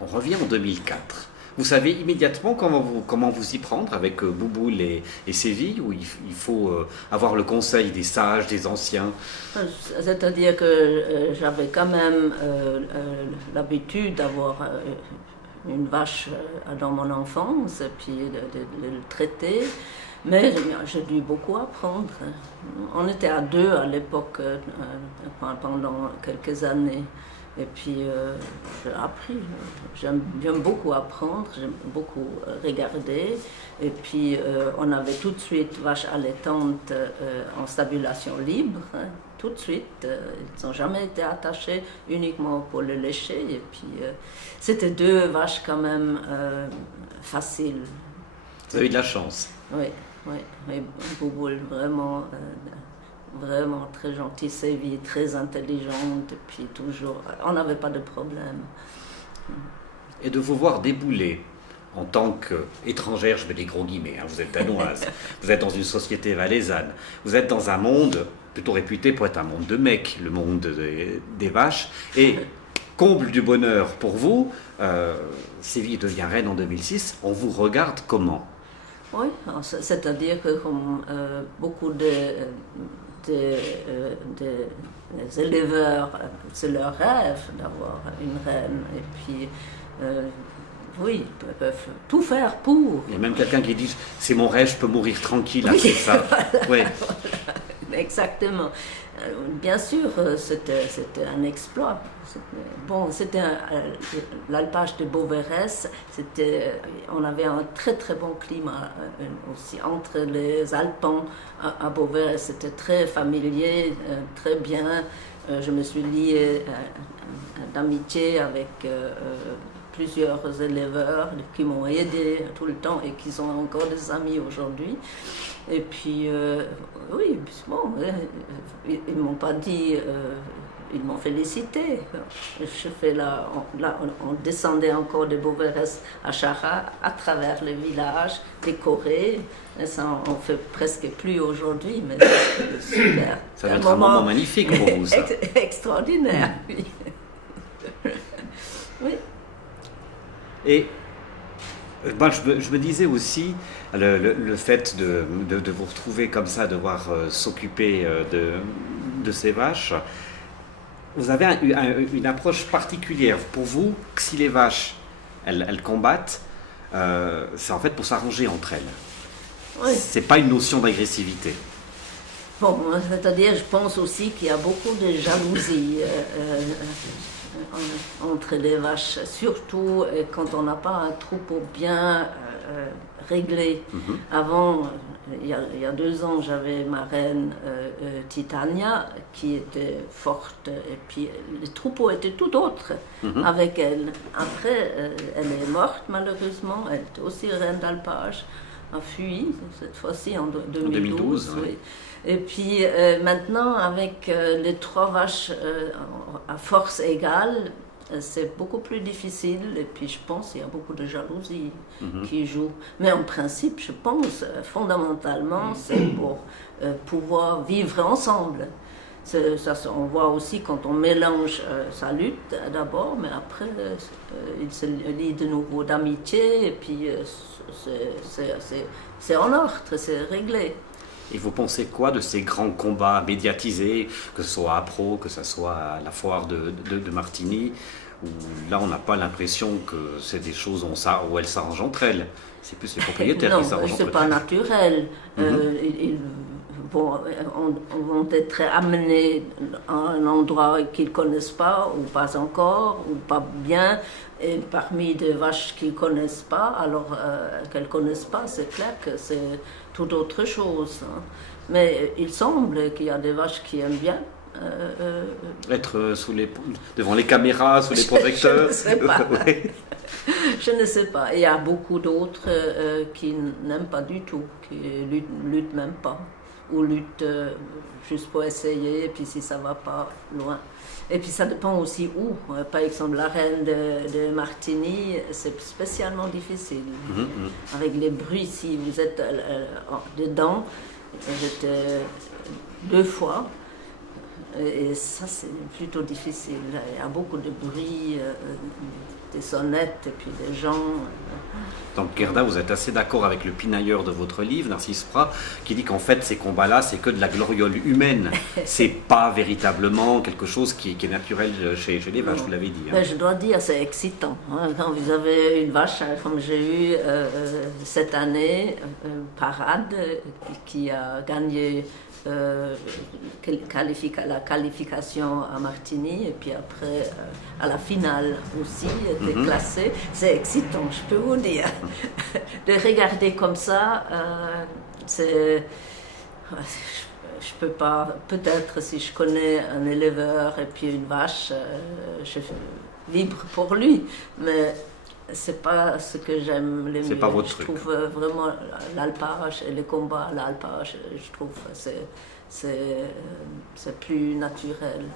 On revient en 2004. Vous savez immédiatement comment vous y prendre avec Bouboul et Séville, où il faut avoir le conseil des sages, des anciens. C'est-à-dire que j'avais quand même l'habitude d'avoir une vache dans mon enfance, et puis de le traiter. Mais j'ai dû beaucoup apprendre. On était à deux à l'époque, pendant quelques années. Et puis j'ai appris. J'aime beaucoup apprendre, j'aime beaucoup regarder. Et puis on avait tout de suite vache allaitante en stabulation libre. Hein, tout de suite. Ils n'ont jamais été attachés uniquement pour le lécher. Et puis c'était deux vaches quand même faciles. Vous avez eu de la chance. Oui, oui. Mais Bouboul, vraiment. Vraiment très gentille, Séville, très intelligente, et puis toujours, on n'avait pas de problème. Et de vous voir débouler en tant qu'étrangère, je mets des gros guillemets, hein, vous êtes danoise, vous êtes dans une société valaisanne, vous êtes dans un monde plutôt réputé pour être un monde de mecs, le monde des vaches, et comble du bonheur pour vous, Séville devient reine en 2006, on vous regarde comment? Oui, c'est-à-dire que comme beaucoup des éleveurs, c'est leur rêve d'avoir une reine. Et puis, oui, ils peuvent tout faire pour. Il y a même quelqu'un qui dit « c'est mon rêve, je peux mourir tranquille oui, après ça voilà, ». Ouais. Voilà, exactement. Bien sûr, c'était un exploit. C'était l'alpage de Beauvérès. On avait un très très bon climat aussi entre les Alpins à Beauvérès. C'était très familier, très bien. Je me suis liée d'amitié avec plusieurs éleveurs qui m'ont aidé tout le temps et qui sont encore des amis aujourd'hui. Et puis, oui, bon, ils ne m'ont pas dit, ils m'ont félicité. On descendait encore de Beauvérès à Chara, à travers le village, décoré. Et ça, on ne fait presque plus aujourd'hui, mais c'est super. Ça va être un moment magnifique pour vous, ça. Extraordinaire, oui. Oui. Et moi, je me disais aussi, le fait de vous retrouver comme ça, de devoir s'occuper de ces vaches, vous avez une approche particulière. Pour vous, si les vaches, elles combattent, c'est en fait pour s'arranger entre elles. Oui. C'est pas une notion d'agressivité. Bon, c'est-à-dire, je pense aussi qu'il y a beaucoup de jalousie entre les vaches, surtout quand on n'a pas un troupeau bien réglé. Avant, il y a 2 ans, j'avais ma reine Titania qui était forte, et puis le troupeau était tout autre avec elle. Après, elle est morte malheureusement, elle était aussi reine d'alpage, a fui cette fois-ci en 2012. Oui. Et puis maintenant, avec les 3 vaches à force égale, c'est beaucoup plus difficile. Et puis je pense qu'il y a beaucoup de jalousie qui joue. Mais en principe, je pense, fondamentalement, c'est pour pouvoir vivre ensemble. Ça, on voit aussi quand on mélange sa lutte d'abord, mais après, il se lie de nouveau d'amitié. Et puis c'est en ordre, c'est réglé. Et vous pensez quoi de ces grands combats médiatisés, que ce soit à Pau, que ce soit à la foire de Martigny, où là on n'a pas l'impression que c'est des choses où elles s'arrangent entre elles. C'est plus les propriétaires qui s'arrangent entre elles. Non, c'est pas naturel. Ils vont être amenés à un endroit qu'ils ne connaissent pas, ou pas encore, ou pas bien. Et parmi des vaches qu'ils ne connaissent pas, alors qu'elles ne connaissent pas, c'est clair que c'est tout autre chose. Hein. Mais il semble qu'il y a des vaches qui aiment bien être devant les caméras, sous les projecteurs. Je ne sais pas. Ouais. Je ne sais pas. Il y a beaucoup d'autres qui n'aiment pas du tout, qui ne luttent même pas. ou lutte juste pour essayer, et puis si ça va pas, loin. Et puis ça dépend aussi où. Par exemple, l'arène de Martigny, c'est spécialement difficile. Avec les bruits, si vous êtes dedans, j'étais 2 fois, et ça c'est plutôt difficile. Il y a beaucoup de bruit, des sonnettes et puis des gens. Donc Gerda, vous êtes assez d'accord avec le pinailleur de votre livre, Narcisse Prat, qui dit qu'en fait ces combats-là, c'est que de la gloriole humaine. C'est pas véritablement quelque chose qui est naturel chez les vaches, vous l'avez dit. Hein. Ben, je dois dire, c'est excitant. Hein. Quand vous avez une vache, comme j'ai eu cette année, Parade, qui a gagné la qualification à Martigny, et puis après à la finale aussi, était classée. C'est excitant, je peux vous dire. De regarder comme ça, c'est... Je peux pas, peut-être si je connais un éleveur et puis une vache, je suis libre pour lui, mais c'est pas ce que j'aime le mieux. C'est pas votre truc. Je trouve vraiment l'alpage et les combats à l'alpage, je trouve c'est plus naturel.